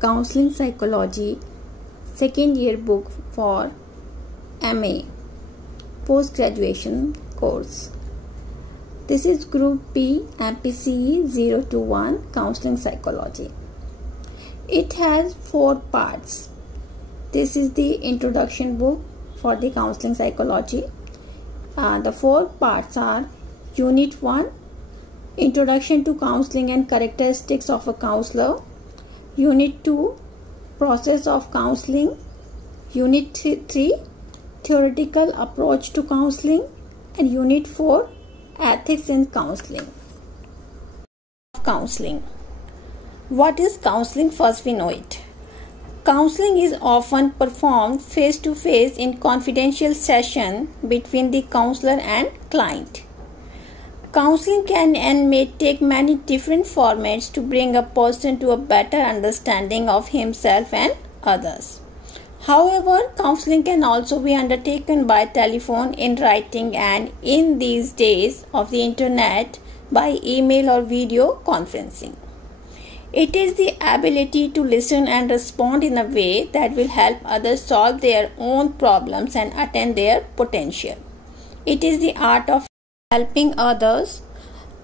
Counseling Psychology second year book for MA post graduation course. This is Group B MPCE 021 Counseling Psychology. It has 4 parts. This is the introduction book for the counseling psychology. The 4 parts are Unit 1, Introduction to Counseling and Characteristics of a Counselor. Unit 2, Process of Counseling. Unit 3, Theoretical Approach to Counseling. And Unit 4, Ethics in Counseling. Counseling. What is counseling? First we know it. Counseling is often performed face-to-face in confidential session between the counselor and client. Counseling can and may take many different formats to bring a person to a better understanding of himself and others. However, counseling can also be undertaken by telephone, in writing, and in these days of the internet, by email or video conferencing. It is the ability to listen and respond in a way that will help others solve their own problems and attain their potential. It is the art of helping others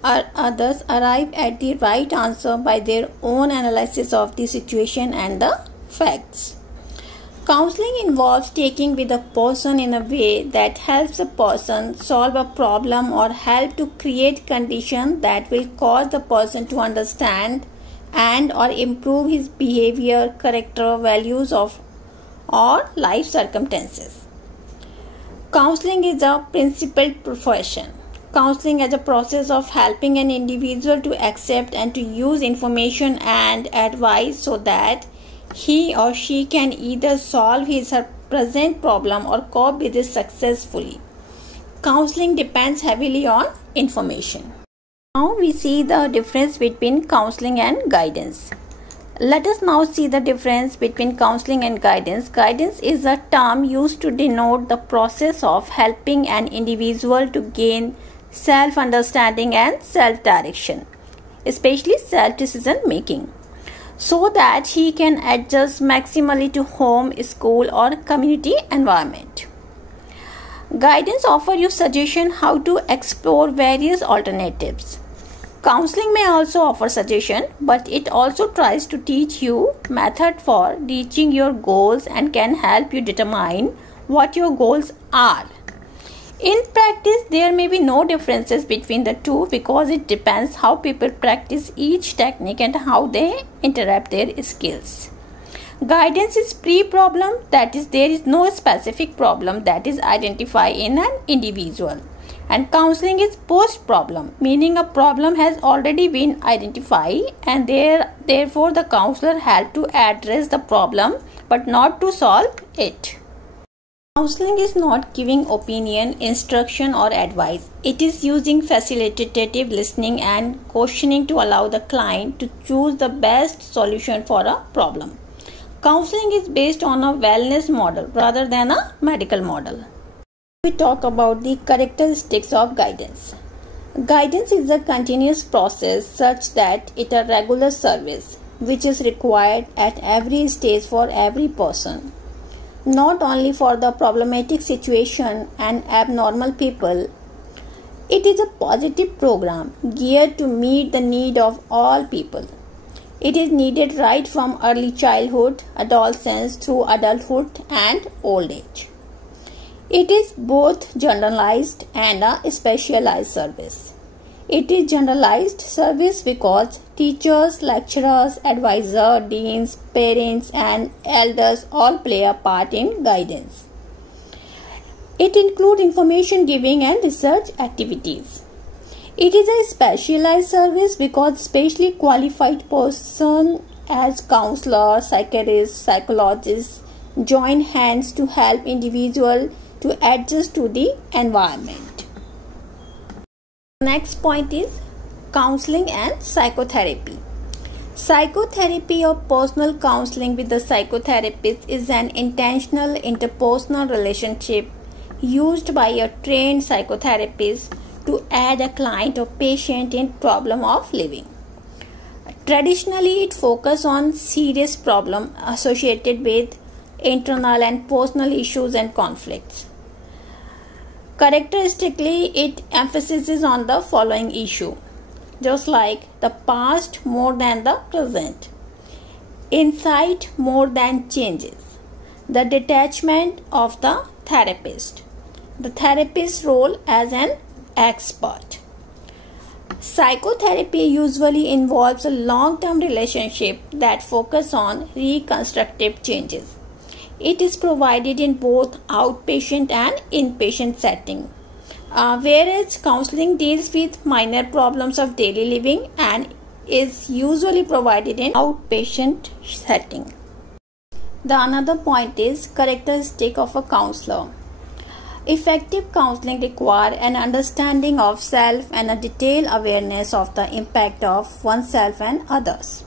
arrive at the right answer by their own analysis of the situation and the facts. Counseling involves taking with a person in a way that helps a person solve a problem or help to create conditions that will cause the person to understand and or improve his behavior, character, values or life circumstances. Counseling is a principled profession. Counseling as a process of helping an individual to accept and to use information and advice so that he or she can either solve his or her present problem or cope with it successfully. Counseling depends heavily on information. Now we see the difference between counseling and guidance. Let us now see the difference between counseling and guidance. Guidance is a term used to denote the process of helping an individual to gain self-understanding and self-direction, especially self-decision making, so that he can adjust maximally to home, school or community environment. Guidance offers you suggestion how to explore various alternatives. Counseling may also offer suggestion, but it also tries to teach you method for reaching your goals and can help you determine what your goals are. In practice, there may be no differences between the two because it depends how people practice each technique and how they interrupt their skills. Guidance is pre-problem, that is, there is no specific problem that is identified in an individual. And counseling is post-problem, meaning a problem has already been identified and therefore the counselor helps to address the problem but not to solve it. Counseling is not giving opinion, instruction or advice. It is using facilitative listening and questioning to allow the client to choose the best solution for a problem. Counseling is based on a wellness model rather than a medical model. We talk about the characteristics of guidance. Guidance is a continuous process such that it is a regular service which is required at every stage for every person. Not only for the problematic situation and abnormal people. It is a positive program geared to meet the need of all people. It is needed right from early childhood, adolescence through adulthood and old age. It is both generalized and a specialized service. It is generalized service because teachers, lecturers, advisors, deans, parents and elders all play a part in guidance. It includes information giving and research activities. It is a specialized service because specially qualified persons as counselors, psychiatrists, psychologists join hands to help individuals to adjust to the environment. Next point is counseling and psychotherapy. Psychotherapy or personal counseling with the psychotherapist is an intentional interpersonal relationship used by a trained psychotherapist to aid a client or patient in problem of living. Traditionally, it focuses on serious problems associated with internal and personal issues and conflicts. Characteristically, it emphasizes on the following issue, just like the past more than the present, insight more than changes, the detachment of the therapist's role as an expert. Psychotherapy usually involves a long-term relationship that focuses on reconstructive changes. It is provided in both outpatient and inpatient setting, whereas counseling deals with minor problems of daily living and is usually provided in outpatient setting. The another point is characteristic of a counselor. Effective counseling requires an understanding of self and a detailed awareness of the impact of oneself and others.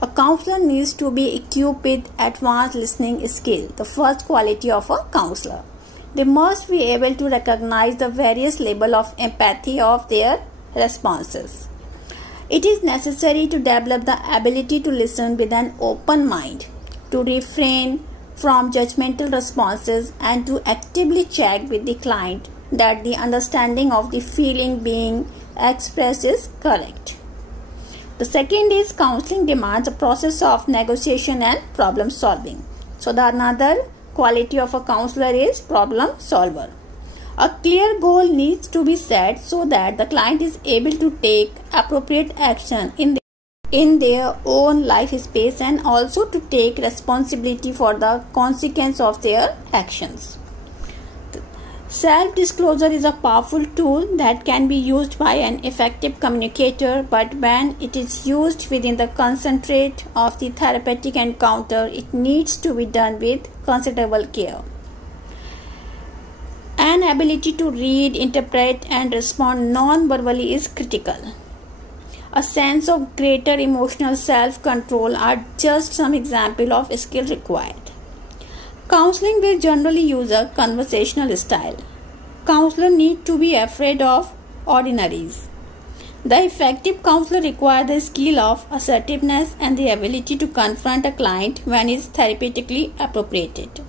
A counselor needs to be equipped with advanced listening skill, the first quality of a counselor. They must be able to recognize the various levels of empathy of their responses. It is necessary to develop the ability to listen with an open mind, to refrain from judgmental responses, and to actively check with the client that the understanding of the feeling being expressed is correct. The second is counseling demands a process of negotiation and problem solving. So the another quality of a counselor is problem solver. A clear goal needs to be set so that the client is able to take appropriate action in their own life space and also to take responsibility for the consequence of their actions. Self-disclosure is a powerful tool that can be used by an effective communicator, but when it is used within the concentrate of the therapeutic encounter, it needs to be done with considerable care. An ability to read, interpret, and respond non-verbally is critical. A sense of greater emotional self-control are just some examples of skill required. Counseling will generally use a conversational style. Counselors need to be afraid of ordinaries. The effective counselor requires the skill of assertiveness and the ability to confront a client when it is therapeutically appropriate.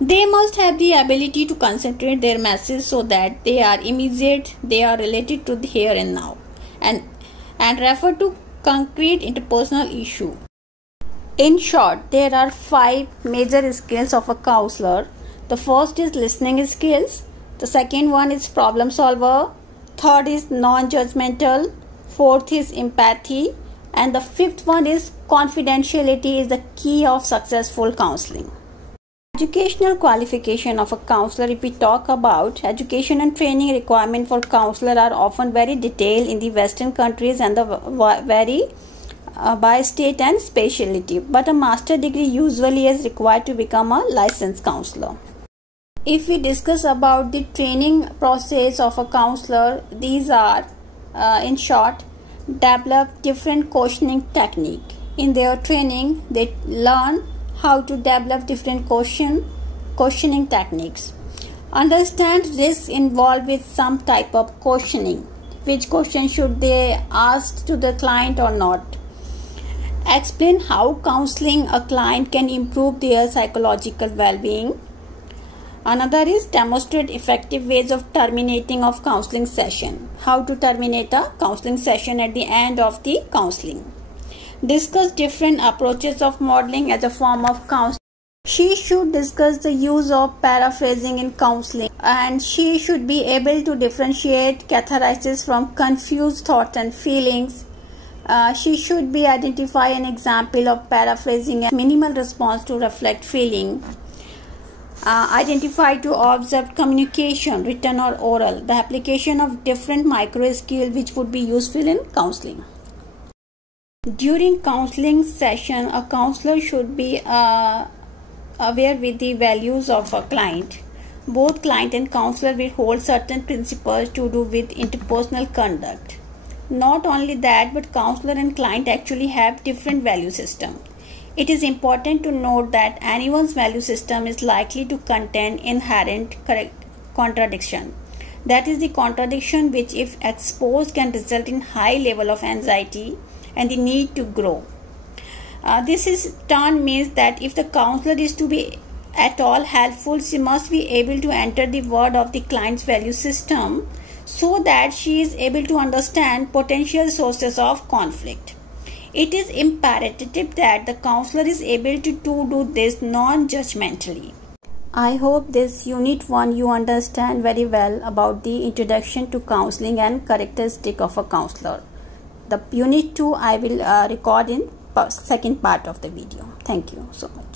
They must have the ability to concentrate their message so that they are immediate, they are related to the here and now, and refer to concrete interpersonal issue. In short, there are 5 major skills of a counselor. The first is listening skills. The second one is problem solver. Third is non-judgmental. Fourth is empathy. And the fifth one is confidentiality is the key of successful counseling. Educational qualification of a counselor. If we talk about education and training requirement for counselor are often very detailed in the Western countries and vary by state and specialty, but a master degree usually is required to become a licensed counselor. If we discuss about the training process of a counselor, these are in short, develop different questioning technique. In their training, they learn how to develop different questioning techniques. Understand risks involved with some type of questioning. Which question should they ask to the client or not? Explain how counseling a client can improve their psychological well-being. Another is demonstrate effective ways of terminating of counseling session. How to terminate a counseling session at the end of the counseling. Discuss different approaches of modeling as a form of counseling. She should discuss the use of paraphrasing in counseling, and she should be able to differentiate catharsis from confused thoughts and feelings. She should be identify an example of paraphrasing and minimal response to reflect feeling. Identify to observe communication, written or oral, the application of different micro skills which would be useful in counseling. During counseling session, a counselor should be aware with the values of a client. Both client and counselor will hold certain principles to do with interpersonal conduct. Not only that, but counselor and client actually have different value system. It is important to note that anyone's value system is likely to contain inherent contradiction. That is the contradiction which, if exposed, can result in high level of anxiety and the need to grow. This is turn means that if the counselor is to be at all helpful, she must be able to enter the world of the client's value system so that she is able to understand potential sources of conflict. It is imperative that the counselor is able to do this non-judgmentally. I hope this unit 1 you understand very well about the introduction to counseling and characteristic of a counselor. The unit 2 I will record in second part of the video. Thank you so much.